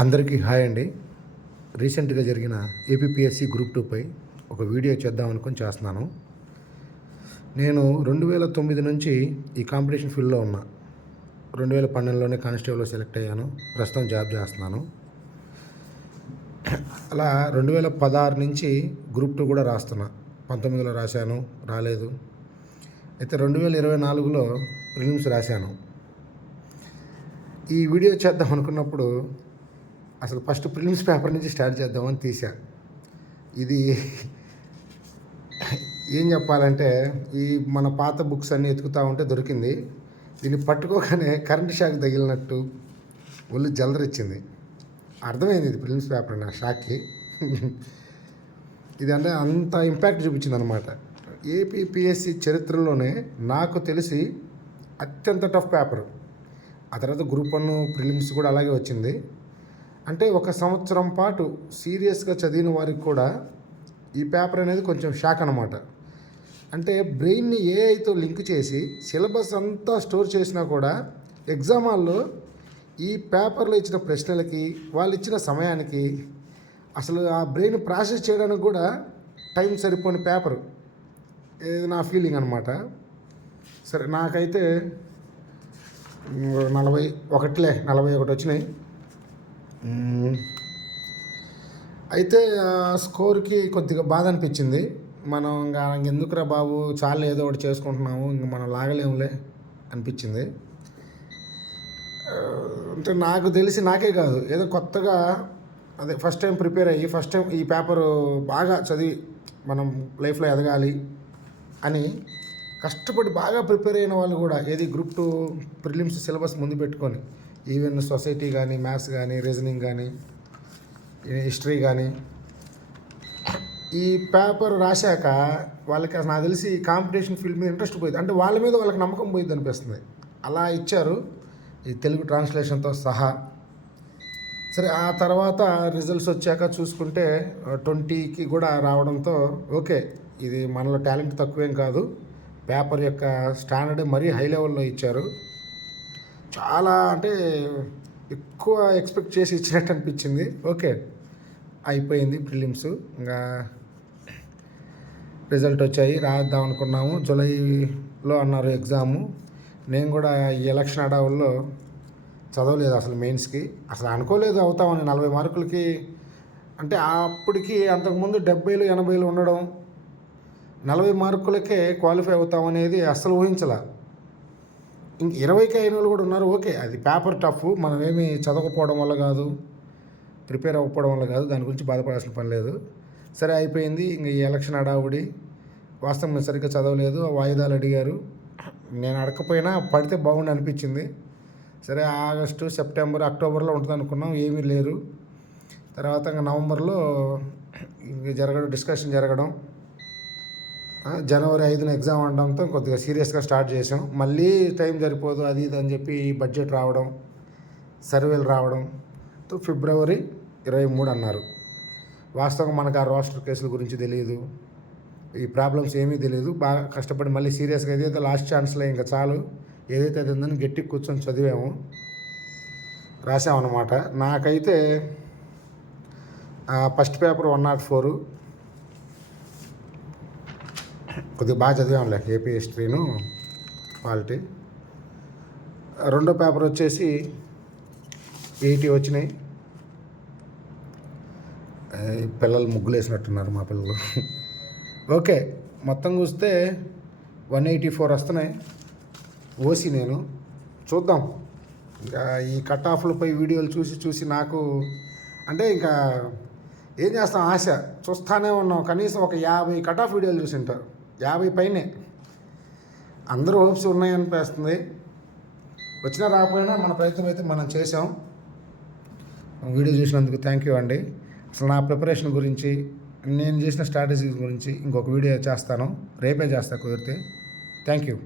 అందరికీ హాయ్ అండి. రీసెంట్గా జరిగిన ఏపీపీఎస్సీ గ్రూప్ 2పై ఒక వీడియో చేద్దాం అనుకొని చేస్తున్నాను. నేను 2009 నుంచి ఈ కాంపిటీషన్ ఫీల్డ్లో ఉన్నా. 2012లోనే కానిస్టేబుల్లో సెలెక్ట్ అయ్యాను. ప్రస్తుతం జాబ్ చేస్తున్నాను. అలా 2016 నుంచి గ్రూప్ 2 కూడా రాస్తున్నా. 19లో రాశాను, రాలేదు. అయితే 2024లో ప్రిలిమ్స్ రాశాను. ఈ వీడియో చేద్దాం అనుకున్నప్పుడు అసలు ఫస్ట్ ప్రిలిమ్స్ పేపర్ నుంచి స్టార్ట్ చేద్దామని తీసా. ఇది ఏం చెప్పాలంటే, ఈ మన పాత బుక్స్ అన్నీ ఎతుకుతూ ఉంటే దొరికింది. దీన్ని పట్టుకోగానే కరెంట్ షాక్ తగిలినట్టు ఒళ్ళు జలదరిచ్చింది. అర్థమైంది ఇది ప్రిలిమ్స్ పేపర్ నా షాక్కి. ఇది అంటే అంత ఇంపాక్ట్ చూపించింది అనమాట. ఏపీపీఎస్సీ చరిత్రలోనే నాకు తెలిసి అత్యంత టఫ్ పేపర్. ఆ తర్వాత గ్రూప్ 1 ప్రిలిమ్స్ కూడా అలాగే వచ్చింది. అంటే ఒక సంవత్సరం పాటు సీరియస్గా చదివిన వారికి కూడా ఈ పేపర్ అనేది కొంచెం షాక్ అనమాట. అంటే బ్రెయిన్ని ఏఐతో లింక్ చేసి సిలబస్ అంతా స్టోర్ చేసినా కూడా ఎగ్జామ్ హాల్లో ఈ పేపర్లో ఇచ్చిన ప్రశ్నలకి వాళ్ళు ఇచ్చిన సమయానికి అసలు ఆ బ్రెయిన్ ప్రాసెస్ చేయడానికి కూడా టైం సరిపోని పేపర్. ఇది నా ఫీలింగ్ అనమాట. సరే, నాకైతే 41 వచ్చినాయి. అయితే స్కోర్కి కొద్దిగా బాధ అనిపించింది. మనం ఇంకా ఎందుకురా బాబు, చాలా ఏదో ఒకటి చేసుకుంటున్నాము, ఇంక మనం లాగలేములే అనిపించింది. అంటే నాకు తెలిసి నాకే కాదు, ఏదో కొత్తగా అదే ఫస్ట్ టైం ప్రిపేర్ అయ్యి ఫస్ట్ టైం ఈ పేపరు బాగా చదివి మనం లైఫ్లో ఎదగాలి అని కష్టపడి బాగా ప్రిపేర్ అయిన వాళ్ళు కూడా ఏది గ్రూప్ 2 ప్రిలిమ్స్ సిలబస్ ముందు పెట్టుకొని ఈవెన్ సొసైటీ కానీ, మ్యాథ్స్ కానీ, రీజనింగ్ కానీ, హిస్టరీ కానీ ఈ పేపర్ రాశాక వాళ్ళకి నాకు తెలిసి కాంపిటీషన్ ఫీల్డ్ మీద ఇంట్రెస్ట్ పోయింది. అంటే వాళ్ళ మీద వాళ్ళకి నమ్మకం పోయింది అనిపిస్తుంది. అలా ఇచ్చారు ఈ తెలుగు ట్రాన్స్లేషన్తో సహా. సరే, ఆ తర్వాత రిజల్ట్స్ వచ్చాక చూసుకుంటే 20కి కూడా రావడంతో ఓకే, ఇది మనలో టాలెంట్ తక్కువేం కాదు, పేపర్ యొక్క స్టాండర్డ్ మరీ హై లెవెల్లో ఇచ్చారు. చాలా అంటే ఎక్కువ ఎక్స్పెక్ట్ చేసి ఇచ్చినట్టు అనిపించింది. ఓకే, అయిపోయింది ప్రిలిమ్స్. ఇంకా రిజల్ట్ వచ్చాయి, రాద్దాం అనుకున్నాము. జూలైలో అన్నారు ఎగ్జాము. నేను కూడా ఈ ఎలక్షన్ అడవుల్లో చదవలేదు అసలు మెయిన్స్కి. అసలు అనుకోలేదు అవుతామని 40 మార్కులకి. అంటే అప్పటికి అంతకుముందు 70లు 80లు ఉండడం, 40 మార్కులకే క్వాలిఫై అవుతామనేది అస్సలు ఊహించలే. ఇంక 20కి అయిన వాళ్ళు కూడా ఉన్నారు. ఓకే, అది పేపర్ టఫ్, మనం ఏమి చదవకపోవడం వల్ల కాదు, ప్రిపేర్ అవ్వకపోవడం వల్ల కాదు, దాని గురించి బాధపడాల్సిన పని లేదు. సరే, అయిపోయింది. ఇంక ఈ ఎలక్షన్ హడావుడి. వాస్తవం నేను సరిగ్గా చదవలేదు, వాయిదాలు అడిగారు. నేను అడగకపోయినా పడితే బాగుండి అనిపించింది. సరే, ఆగస్టు, సెప్టెంబర్, అక్టోబర్లో ఉంటుంది అనుకున్నాం, ఏమీ లేరు. తర్వాత ఇంకా నవంబర్లో డిస్కషన్ జరగడం, జనవరి 5న ఎగ్జామ్ అనడంతో కొద్దిగా సీరియస్గా స్టార్ట్ చేసాం. మళ్ళీ టైం సరిపోదు అది ఇది అని చెప్పి బడ్జెట్ రావడం, సర్వేలు రావడంతో ఫిబ్రవరి 23 అన్నారు. వాస్తవంగా మనకు ఆ రోస్టర్ కేసుల గురించి తెలియదు, ఈ ప్రాబ్లమ్స్ ఏమీ తెలియదు. బాగా కష్టపడి మళ్ళీ సీరియస్గా ఏదైతే లాస్ట్ ఛాన్స్లో ఇంకా చాలు, ఏదైతే అది ఉందని గట్టి కూర్చొని చదివాము, రాసామన్నమాట. నాకైతే ఫస్ట్ పేపర్ 104 కొద్దిగా బాగా చదివాంలే, ఏపీ హిస్టరీను పాలిటీ. రెండో పేపర్ వచ్చేసి 80 వచ్చినాయి. పిల్లలు ముగ్గులు వేసినట్టున్నారు మా పిల్లలు. ఓకే, మొత్తం చూస్తే 184 వస్తున్నాయి. ఓసి నేను చూద్దాం. ఇంకా ఈ కట్ ఆఫ్లపై వీడియోలు చూసి నాకు అంటే ఇంకా ఏం చేస్తాం, ఆశ చూస్తానే ఉన్నాం. కనీసం ఒక 50 కట్ ఆఫ్ వీడియోలు చూసింటారు, 50 పైనే. అందరూ హోప్స్ ఉన్నాయనిపిస్తుంది. వచ్చినా రాకపోయినా మన ప్రయత్నం అయితే మనం చేసాం. వీడియో చూసినందుకు థ్యాంక్ యూ అండి. అసలు నా ప్రిపరేషన్ గురించి, నేను చేసిన స్ట్రాటజీస్ గురించి ఇంకొక వీడియో చేస్తాను, రేపే చేస్తా కుదిరితే. Thank you.